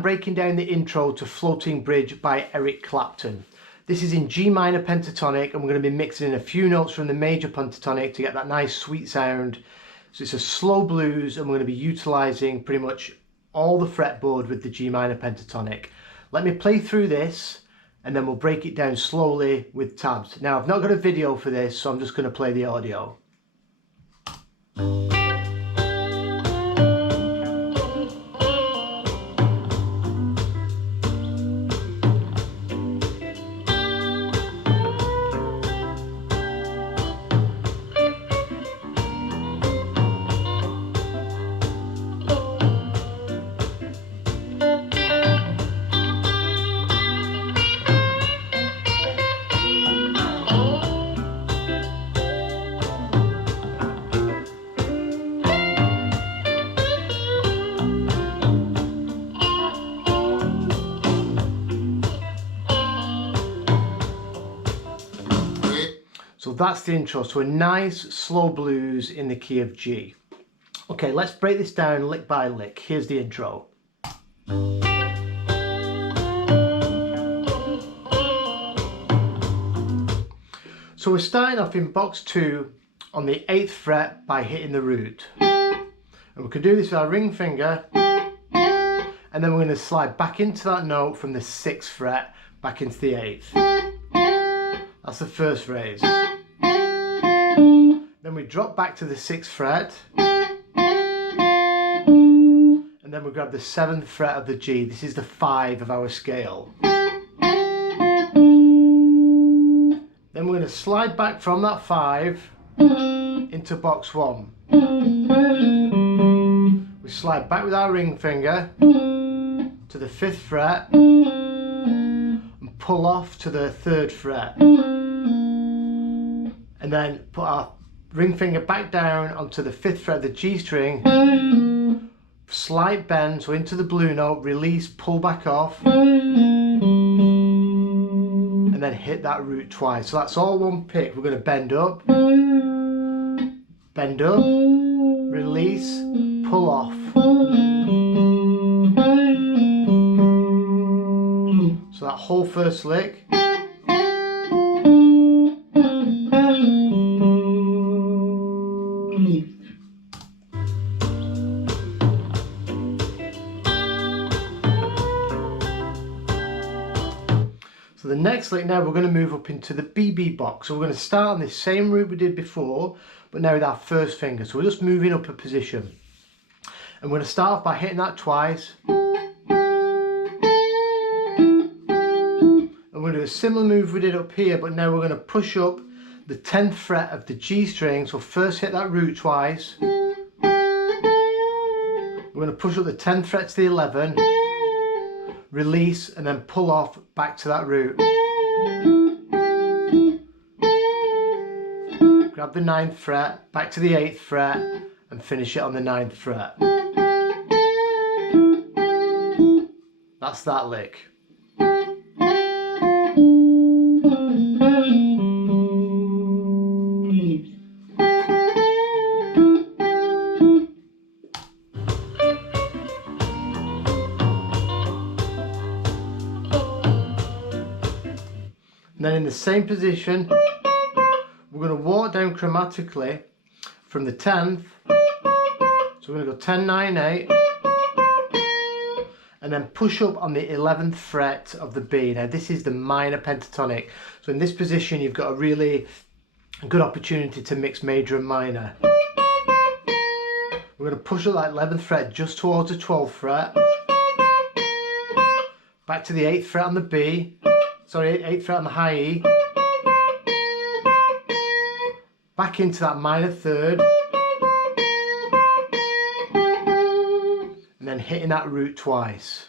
I'm breaking down the intro to Floating Bridge by Eric Clapton. This is in G minor pentatonic, and we're going to be mixing in a few notes from the major pentatonic to get that nice sweet sound. So it's a slow blues, and we're going to be utilising pretty much all the fretboard with the G minor pentatonic. Let me play through this and then we'll break it down slowly with tabs. Now I've not got a video for this, so I'm just going to play the audio. So that's the intro, so a nice slow blues in the key of G. Okay, let's break this down lick by lick. Here's the intro. So we're starting off in box 2 on the 8th fret by hitting the root. And we can do this with our ring finger, and then we're going to slide back into that note from the 6th fret back into the 8th. That's the first phrase. Then we drop back to the 6th fret, and then we grab the 7th fret of the G. This is the 5 of our scale. Then we're going to slide back from that 5 into box 1. We slide back with our ring finger to the 5th fret and pull off to the 3rd fret. And then put our ring finger back down onto the 5th fret of the G string, slight bend, so into the blue note, release, pull back off, and then hit that root twice. So that's all one pick. We're going to bend up, release, pull off. So that whole first lick. So the next lick now, we're going to move up into the BB box. So we're going to start on this same root we did before, but now with our first finger. So we're just moving up a position. And we're going to start off by hitting that twice. And we're going to do a similar move we did up here, but now we're going to push up the 10th fret of the G string. So first hit that root twice. We're going to push up the 10th fret to the 11. Release, and then pull off back to that root. Grab the 9th fret, back to the 8th fret, and finish it on the 9th fret. That's that lick. And then in the same position, we're going to walk down chromatically from the 10th. So we're going to go 10, 9, 8, and then push up on the 11th fret of the B. Now this is the minor pentatonic. So in this position, you've got a really good opportunity to mix major and minor. We're going to push up that 11th fret just towards the 12th fret. Back to the 8th fret on the B. Sorry, 8th fret on the high E, back into that minor 3rd, and then hitting that root twice.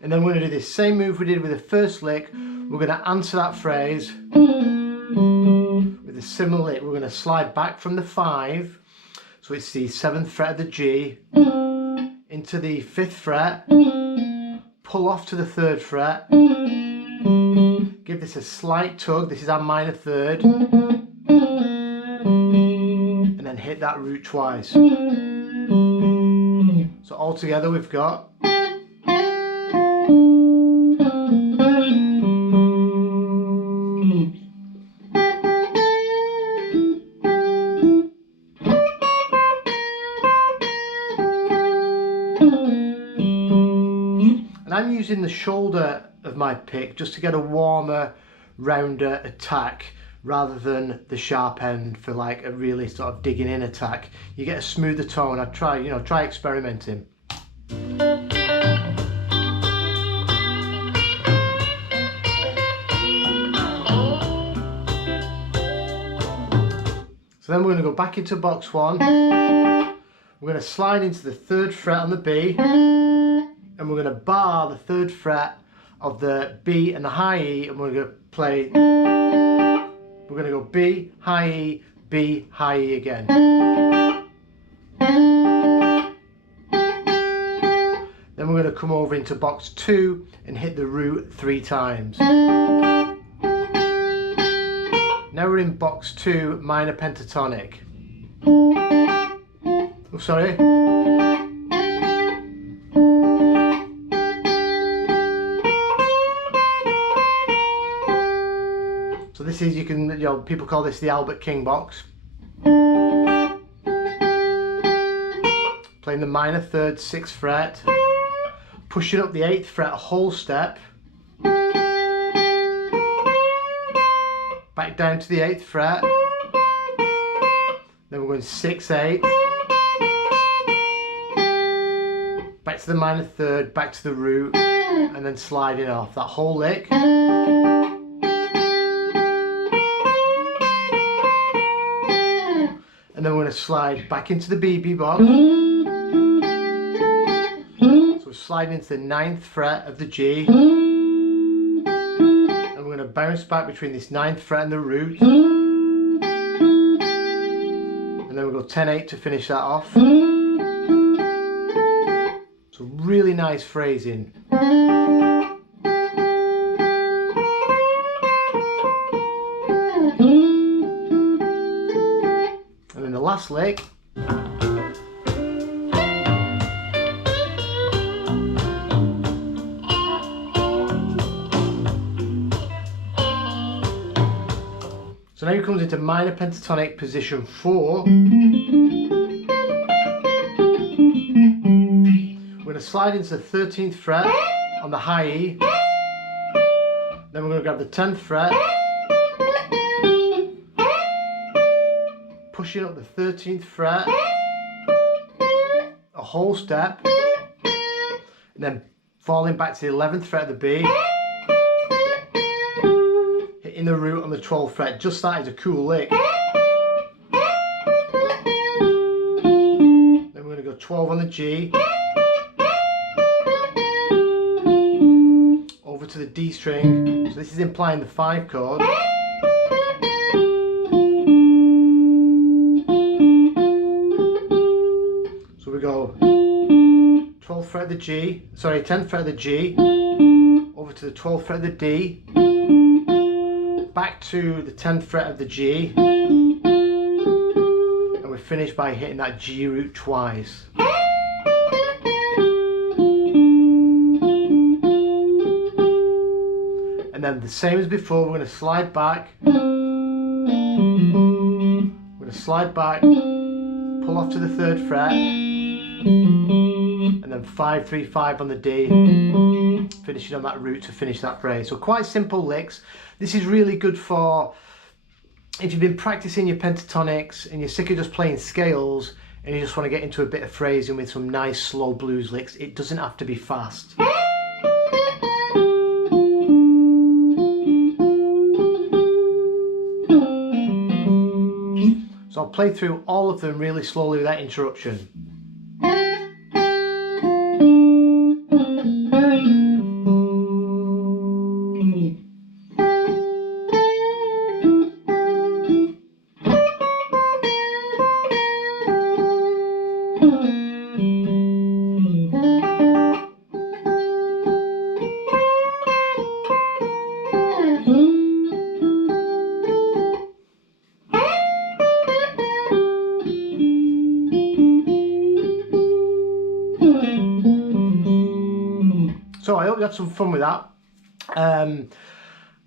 And then we're going to do this same move we did with the first lick. We're going to answer that phrase with a similar lick. We're going to slide back from the 5. So it's the 7th fret of the G, into the 5th fret, pull off to the 3rd fret, give this a slight tug, this is our minor 3rd, hit that root twice. So all together we've got. And I'm using the shoulder of my pick just to get a warmer, rounder attack rather than the sharp end for like a really sort of digging in attack. You get a smoother tone. I'd try, you know, try experimenting. So then we're going to go back into box 1. We're going to slide into the 3rd fret on the B, and we're going to bar the 3rd fret of the B and the high E, and we're going to play. We're going to go B, high E, B, high E again. Then we're going to come over into box 2 and hit the root 3 times. Now we're in box 2, minor pentatonic. Oh, sorry. So this is, you can, you know, people call this the Albert King box. Playing the minor 3rd, 6th fret, pushing up the 8th fret a whole step, back down to the 8th fret, then we're going 6, 8, back to the minor 3rd, back to the root, and then sliding off that whole lick. And then we're going to slide back into the BB box. So we're sliding into the 9th fret of the G. And we're going to bounce back between this 9th fret and the root. And then we'll go 10, 8 to finish that off. So really nice phrasing. And then the last lick. So now it comes into minor pentatonic position 4. We're going to slide into the 13th fret on the high E. Then we're going to grab the 10th fret, pushing up the 13th fret a whole step, and then falling back to the 11th fret of the B, hitting the root on the 12th fret. Just that is a cool lick. Then we're going to go 12 on the G, over to the D string. So this is implying the 5 chord. So we go 12th fret of the G, sorry, 10th fret of the G, over to the 12th fret of the D, back to the 10th fret of the G, and we finish by hitting that G root twice. And then the same as before, we're going to slide back, we're going to slide back, pull off to the 3rd fret, and then 5, 3, 5 on the D, finishing on that root to finish that phrase. So quite simple licks. This is really good for if you've been practicing your pentatonics and you're sick of just playing scales and you just want to get into a bit of phrasing with some nice slow blues licks. It doesn't have to be fast. So I'll play through all of them really slowly without interruption. we had some fun with that.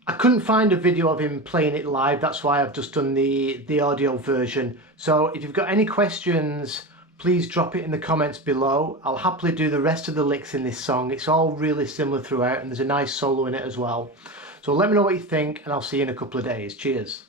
I couldn't find a video of him playing it live, that's why I've just done the audio version. So if you've got any questions, please drop it in the comments below. I'll happily do the rest of the licks in this song. It's all really similar throughout, and there's a nice solo in it as well. So let me know what you think, and I'll see you in a couple of days. Cheers.